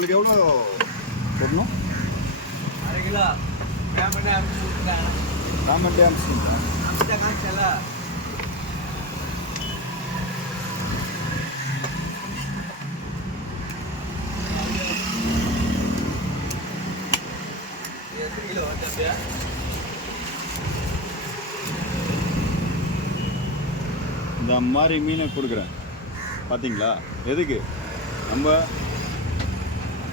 உங்களுக்கு எவ்வளோ போடணும்? அரை கிலோ ராமண்டே அமிச்சுங்களா? இந்த மாதிரி மீனை கொடுக்குறேன் பார்த்தீங்களா? எதுக்கு? நம்ம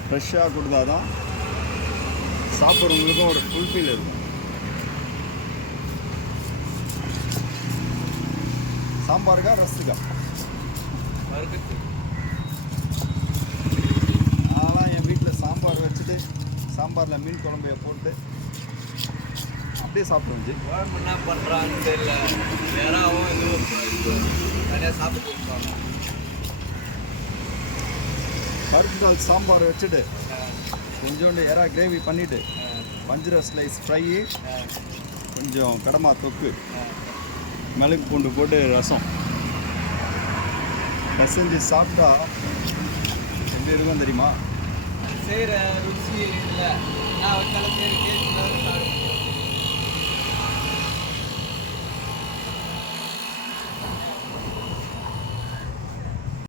ஃப்ரெஷ்ஷாக கொடுத்தாதான் சாப்பிட்றவங்களுக்கும் ஒரு ஃபுல்ஃபில் இருக்கும். சாம்பாருக்கா ரசத்துக்கா? அதெல்லாம் என் வீட்டில் சாம்பார் வச்சுட்டு சாம்பாரில் மீன் குழம்பைய போட்டு அப்படியே சாப்பிடுவோம். என்ன பண்ணுறான்னு தெரியல. வேறாவும் இதுவும் நிறையா சாப்பிட்டு இருப்பாங்க. பருப்பு தால் சாம்பார் வச்சுட்டு கொஞ்சோண்டு எறா கிரேவி பண்ணிவிட்டு வஞ்சிர ஸ்லைஸ் ஃப்ரை, கொஞ்சம் கடமா தொக்கு, மிளகு பூண்டு போட்டு ரசம் பசஞ்சு சாப்பிட்டா எப்படி இருக்கும் தெரியுமா? செய்கிற ருச்சி இல்லை. நான் வச்சாலும் சரி